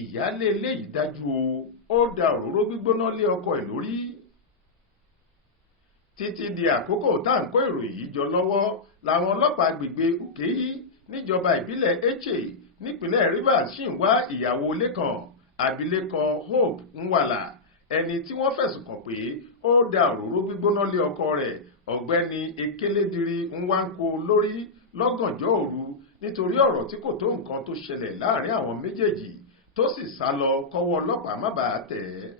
ìyáálé eléyìí dájú ó da òróró gbígbóná lé ọkọ ẹ̀ lórí. títí di àkókò tá à ń kó ìròyìn yìí jọ lọ́wọ́ làwọn ọlọ́pàá agbègbè Ukeyi níjọba ìbílẹ̀ Eche nípínlẹ̀ Rivers ṣì ń wá ìyàwó ilé kan abilékọ Hope Nwala ẹni tí wọ́n fẹ̀sùn kàn pé ó da òróró gbígbóná lé ọkọ rẹ̀ ọ̀gbẹ́ni Ekelediri Nwanko lórí lọ́gànjọ́ òru nítorí ọ̀rọ̀ tí kò tó nǹkan tó ṣẹlẹ̀ láàrin àwọn méjèèjì tó sì sá lọ kọ́wọ́ ọlọ́pàá má bàa tẹ̀ ẹ́.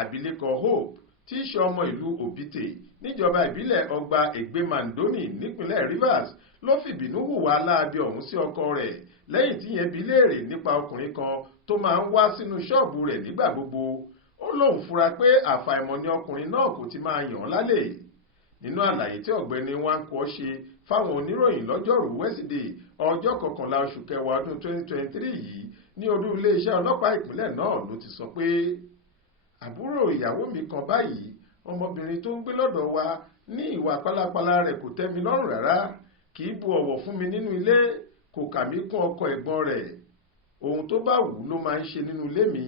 abilékọ Hope tí í ṣe ọmọ ìlú Obite níjọba ìbílẹ̀ ọgbà Ẹgbẹ́màndóní nípínlẹ̀ Rivers ló fìbínú hùwà láabi ọ̀hún sí ọkọ rẹ̀ lẹ́yìn tí yẹn bi léèrè nípa ọkùnrin kan tó máa ń wá sínú ṣọ́ọ̀bù rẹ̀ nígbà gbogbo. ó lóun fura pé àfàìmọ̀ ni ọkùnrin náà kò ti máa yàn án lálẹ́. nínú àlàyé tí ọ̀gbẹ́ni Nwanko ṣe fáwọn oníròyìn lọ́jọ́rùú wẹ́sídẹ̀ẹ́ ọjọ́ 11 oṣù kẹwàá ọdún 2023 yìí ní olú iléeṣẹ́ ọlọ́pàá ìpínlẹ̀ náà ló ti sọ pé àbúrò ìyàwó mi kan báyìí ọmọbìnrin tó ń gbé lọ́dọ̀ wa ní ìwà pálapàla rẹ̀ kò tẹ́ mi lọ́rùn rárá, kì í bu ọ̀wọ̀ fún mi nínú ilé, kò kà mí kún ọkọ ẹ̀gbọ́n rẹ̀. ohun tó bá wù ú ló máa ń ṣe nínú ilé mi,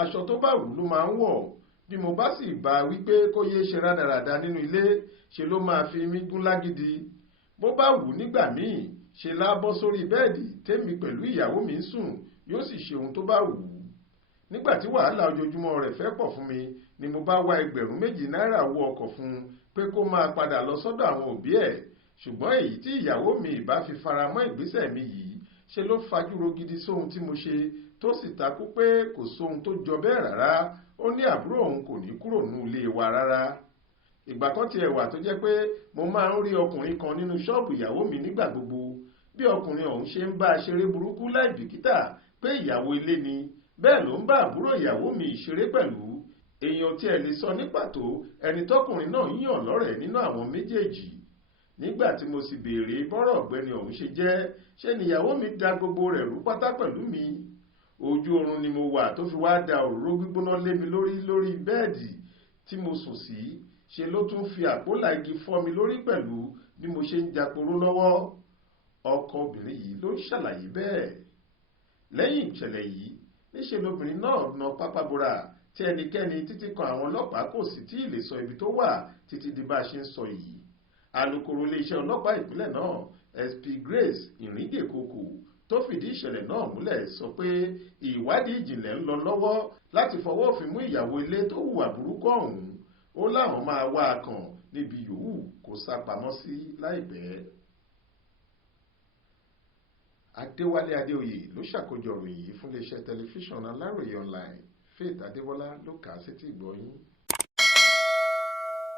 aṣọ tó bá wù ú ló máa ń wọ̀. bí mo bá sì bá a wípé kó yéé ṣe rádaràda nínú ilé, ṣe ló máa fi mí gún lágídí. bó bá wù ú nígbà míì ṣe lábọ́ sórí bẹ́ẹ̀dì tèmi pẹ̀lú ìyàwó mi ń sùn, yóò sì ṣe ohun tó bá wù ú. nígbà tí wàhálà ojoojúmọ́ rẹ̀ fẹ́ pọ̀ fún mi ni mo bá wá ẹgbẹ̀rún 2 náírà wọ ọkọ̀ fún un pé kó máa padà lọ sọ́dọ̀ àwọn òbí ẹ̀. ṣùgbọ́n èyí tí ìyàwó mi ìbá fi fara mọ́ ìgbésẹ̀ mi yìí ṣe ló fajúro gidi sóhun tí mo ṣe, tó sì takú pé kò sóhun tó jọ bẹ́ẹ̀ rárá. ó ní àbúrò òun kò ní kúrò ní ilé wa rárá. ìgbà kan tiẹ̀ wà tó jẹ́ pé mo máa ń rí ọkùnrin kan nínú ṣọ́ọ̀bù ìyàwó mi nígbà gbogbo. bí ọkùnrin ọ̀hún ṣe ń bá a ṣeré burúkú láì bìkítà pé ìyàwó ilé ni, bẹ́ẹ̀ ló ń bá àbúrò ìyàwó mi ṣeré pẹ̀lú. èèyàn tí ẹ lè sọ ní pàtó ẹni tọkùnrin náà yàn lọ́rẹ̀ẹ́ nínú àwọn méjèèjì. nígbà tí mo sì béèrè bọ́rọ̀ ọ̀gbẹ́ni ọ̀hún ṣe jẹ́, ṣé níyàwó mi da gbogbo rẹ̀ rú pátá pẹ̀lú mi. ojú oorun ni mo wà tó fi wá da òróró gbígbóná lé mi lórí bẹ́ẹ̀dì tí mo sùn sí. ṣe ló tún fi àpólà igi fọ́ mi lórí pẹ̀lú bí mo ṣe ń japoró lọ́wọ́. ọkọ obìnrin yìí ló ń ṣàlàyé bẹ́ẹ̀. lẹ́yìn ìṣẹ̀lẹ̀ yìí níṣẹ́ lobìnrin náà na pápá bora tí ẹnikẹ́ni títí kan àwọn ọlọ́pàá kò sì tí ì lè sọ ibi tó wà títí di bá a ṣe ń sọ yìí. alukoro iléeṣẹ́ ọlọ́pàá ìpínlẹ̀ náà SP Grace Ìrìngèkòkò tó fìdí ìṣẹ̀lẹ̀ náà múlẹ̀ sọ pé ìwádìí ìjìnlẹ̀ ń lọ lọ́wọ́ láti fọwọ́ òfin mú ìyàwó ilé tó hùwà burúkú ọ̀hún. ó láwọn máa wá a kàn níbi yòówù kó sá pamọ́ sí láìpẹ́. Adéwálé Adéoyè ló ṣàkójọ ìròyìn yìí fún iléeṣẹ́ tẹlifíṣàn Aláròye online. Faith Adébọ́lá ló kà á sétí ìgbọ́ yín.